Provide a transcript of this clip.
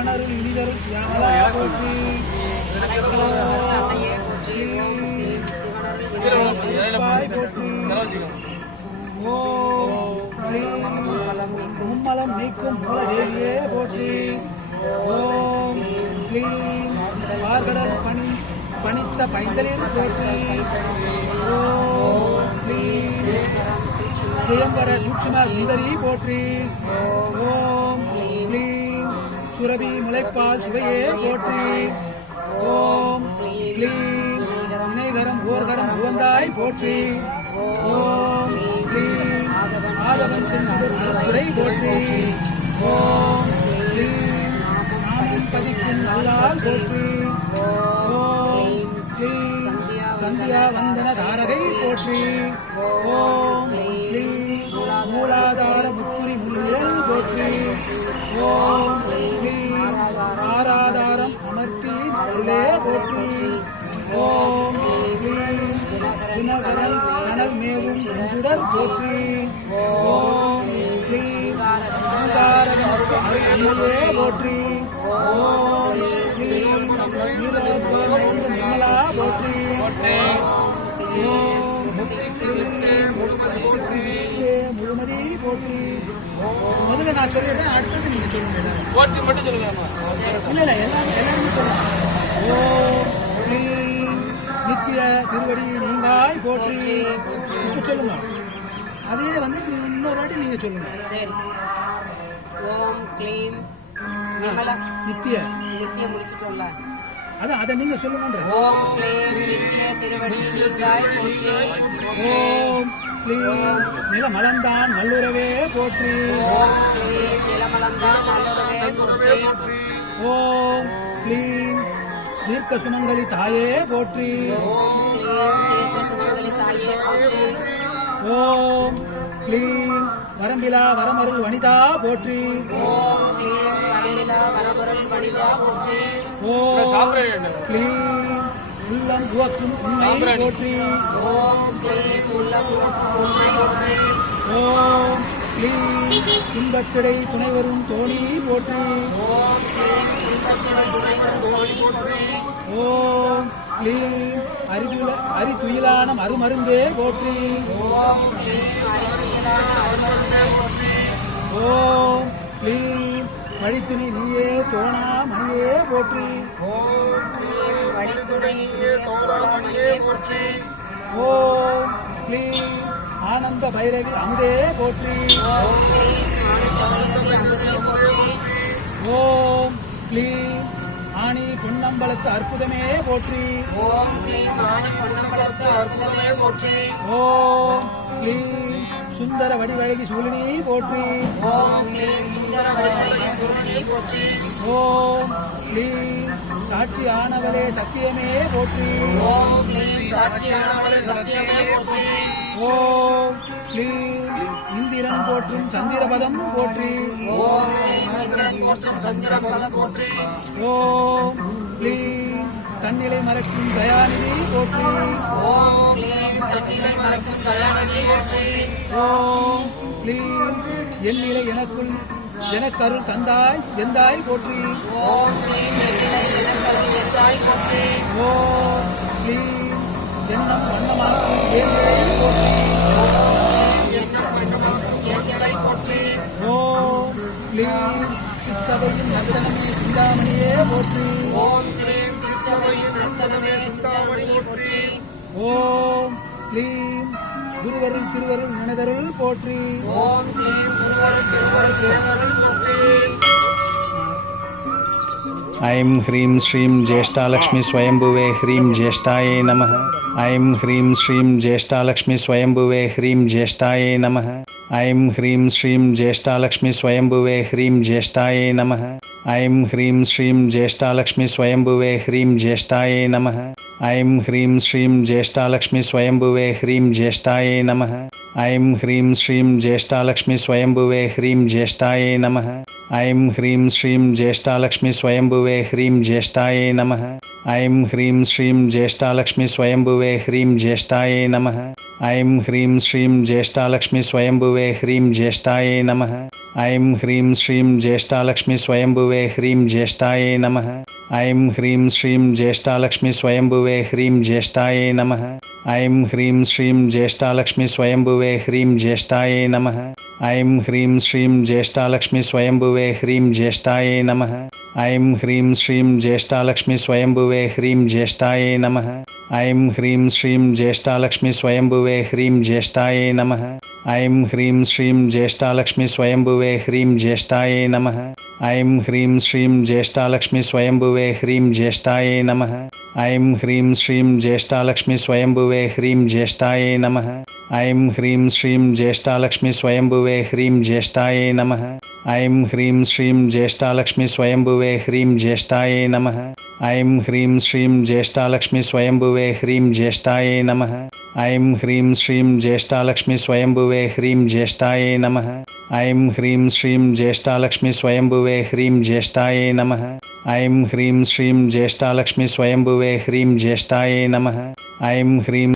சிவனருள் இனிதருள் சியாமலா போற்றி. போற்றி. மும்மலம் நீக்கும் மூலதேவியே போற்றி. ஓம் க்ளீம் பார்கடல் பணித்த பைந்தலில் போற்றி. ஓம் க்ளீம் சுயம்பர சூட்சும சுந்தரி போற்றி. ஓம் க்ளீம் சுரபி முளைப்பால் சுவையே போற்றி. ஓம் க்ளீம் இணைகரம் ஓர்கரம் உவந்தாய் போற்றி. ஓம் க்ளீம் ஆதவன் சென்றுரை போற்றி. ஓம் க்ளீம் நாமம் பதிக்கும் நல்லால் போற்றி. ஓம் க்ளீம் சந்தியா வந்தன தாரகை போற்றி. ஓம் க்ளீம் மூலாதார முப்புரி முன்னிழல் போற்றி. ஓம் க்ளீம் ஆராதாரம் அமர்த்தி அருளே போற்றி. ஓம் க்ளீம் குணகரன் கனல் மேவும் நெஞ்சுடர் போற்றி. ஓம் க்ளீம் அங்காரகனுக்கு அருளே போற்றி. ஓம் க்ளீம் நிர்மலா போற்றி. ஓம் முழுமதி போற்றி. முதல்ல நான் சொல்லிடுறேன், அடுத்தது நீங்க சொல்லுங்க. இல்ல எல்லாருமே சொல்லுங்க. ஓம் க்ளீம் நித்திய திருவடி நீங்காய் போற்றி. இப்ப சொல்லுங்க, அதே இன்னொரு வாட்டி நீங்க சொல்லுங்க. ஓம் க்ளீம் நித்திய முடிச்சிட்டோம்ல, அதான் அதை நீங்க சொல்லுங்க. ஓம் க்ளீம் நித்திய திருவடி நீங்காய் போற்றி. ஓம் க்ளீம் நிலமலந்தான் நல்லுறவே போற்றி. ஓம் க்ளீம் நிலமலந்தான் நல்லுறவே போற்றி. ஓம் க்ளீம் தீர்க்க சுமங்கலி தாயே போற்றி. ஓம் க்ளீம் தீர்க்க சுமங்கலி தாயே போற்றி. ஓம் க்ளீம் வரம்பிலா வரமருள் வனிதா போற்றி. ஓம் க்ளீம் வரம்பிலா வரமருள் வனிதா போற்றி. ஓம் க்ளீம் உள்ளம் உவக்கும் உண்மை போற்றி. ஓம் க்ளீம் உள்ளம் உவக்கும் உண்மை போற்றி. ஓம் க்ளீம் துன்பத்திடை துணை வரும் தோணி போற்றி. ஓம் க்ளீம் துன்பத்திடை துணை வரும் தோணி போற்றி. ஓம் க்ளீம் அரிதுயிலான மறுமருந்தே போற்றி. ஓம் க்ளீம் அரிதுயிலான அருமருந்தே போற்றி. ஓம் க்ளீம் வழித்துணி நீயே தோணா மணியே போற்றி. ஓம் க்ளீம் வழித்துணை நீயே தோணா மணியே போற்றி. ஓம் க்ளீம் ஆனந்த பைரவி அமுதே போற்றி. ஓம் க்ளீம் ஆனந்த பைரவி அமுதே போற்றி. ஓம் க்ளீம் ஆணி பொன்னம்பலத்து அற்புதமே போற்றி. ஓம் க்ளீம் ஆணி பொன்னம்பலத்து அற்புதமே போற்றி. ஓம் க்ளீம் சுந்தர வடிவழகி சூலினி போற்றி. ஓம் க்ளீம் சுந்தர வடிவழகி சூலினி போற்றி. ஓம் க்ளீம் சாட்சி ஆனவளே சத்தியமே போற்றி. ஓம் க்ளீம் சாட்சியானவளே சத்தியமே போற்றி. ஓம் க்ளீம் இந்திரன் போற்றும் சந்திரபதம் போற்றி. ஓம் க்ளீம் இந்திரன் போற்றும் சந்திரபதம் போற்றி. ஓம் க்ளீம் தன்னிலை மறக்கும் தயாநிதி போற்றி. ஓம் க்ளீம் தன்னிலை மறக்கும் தயாநிதி போற்றி. ஓம் க்ளீம் எண்ணிலை எனக்கருள் தந்தாய் எந்தாய் போற்றி. ஓம் க்ளீம் எண்ணிலை எனக்கருள் எந்தாய் போற்றி. ஓம் க்ளீம் எண்ணம் வண்ணமாக்கும் ஏந்திரை போற்றி. எண்ணம் வண்ணமாக்கும் ஏந்திரை போற்றி. ஓம் க்ளீம் சிற்சபையின் நந்தனமே சிந்தாமணியே போற்றி. ஓம் க்ளீம் சிற்சபையின் நந்தனமே சிந்தாமணி போற்றி. ஓம் க்ளீம் குருவருள் திருவருள் நினைதருள் போற்றி. ஓம் க்ளீம் குருவருள் திருவருள் நினைதருள் போற்றி. ऐं ह्रीं श्रीं ज्येष्ठालक्ष्मी स्वयंभुवे ह्रीं ज्येष्ठायै नमः। ऐं ह्रीं श्रीं ज्येष्ठालक्ष्मी स्वयंभुवे ह्रीं ज्येष्ठायै नमः। ऐं ह्रीं श्रीं ज्येष्ठालक्ष्मी स्वयंभुवे ह्रीं ज्येष्ठायै नमः। ऐं ह्रीं श्रीं ज्येष्ठालक्ष्मी स्वयंभुवे ह्रीं ज्येष्ठायै नमः। ऐं ह्रीं श्रीं ज्येष्ठालक्ष्मी स्वयंभुवे ह्रीं ज्येष्ठायै नमः। ऐं ह्रीं श्रीं ज्येष्ठालक्ष्मी स्वयंभुवे ह्रीं ज्येष्ठायै नमः। ऐं ह्रीं श्रीं ज्येष्ठालक्ष्मी स्वयंभुवे ह्रीं ज्येष्ठायै नमः। ऐं ह्रीं श्रीं ज्येष्ठालक्ष्मी स्वयंभुवे ह्रीं ज्येष्ठायै नमः ऐं ह्रीं श्रीं ज्येष्ठालक्ष्मी स्वयंभुवे ह्रीं ज्येष्ठायै नमः ऐं ह्रीं श्रीं ज्येष्ठालक्ष्मी स्वयंभुवे ह्रीं ज्येष्ठायै नमः ऐं ह्रीं श्रीं ज्येष्ठालक्ष्मी स्वयंभुवे ह्रीं ज्येष्ठायै नमः ऐं ह्रीं श्रीं ज्येष्ठालक्ष्मी स्वयंभुवे ह्रीं ज्येष्ठायै नमः ऐं ह्रीं श्रीं ज्येष्ठालक्ष्मी स्वयंभुवे ह्रीं ज्येष्ठायै नमः ऐं ह्रीं श्रीं ज्येष्ठालक्ष्मी स्वयंभुवे ह्रीं ज्येष्ठायै नमः ऐं ह्रीं श्रीं ज्येष्ठालक्ष्मी स्वयंभुवे ह्रीं ज्येष्ठायै नमः ऐं ह्रीं श्रीं ज्येष्ठालक्ष्मी स्वयंभुवे ह्रीं ज्येष्ठायै नमः ऐं ह्रीं श्रीं ज्येष्ठालक्ष्मी स्वयंभुवे ह्रीं ज्येष्ठायै नमः ऐं ह्रीं श्रीं ज्येष्ठालक्ष्मी स्वयंभुवे ह्रीं ज्येष्ठायै नमः ऐं ह्रीं श्रीं ज्येष्ठालक्ष्मी स्वयंभुवे ह्रीं ज्येष्ठायै नमः ऐं ह्रीं श्रीं ज्येष्ठालक्ष्मी स्वयंभुवे ह्रीं ज्येष्ठायै नमः ऐं ह्रीं श्रीं ज्येष्ठालक्ष्मी स्वयंभुवे ह्रीं ज्येष्ठायै नमः ऐं ह्रीं श्रीं ज्येष्ठालक्ष्मी स्वयंभुवे ह्रीं ज्येष्ठायै नमः ऐं ह्रीं श्रीं ज्येष्ठालक्ष्मी स्वयंभुवे ह्रीं ज्येष्ठायै नमः ऐं ह्रीं श्रीं ज्येष्ठालक्ष्मी स्वयंभुवे ह्रीं ज्येष्ठायै नमः ऐं ह्रीं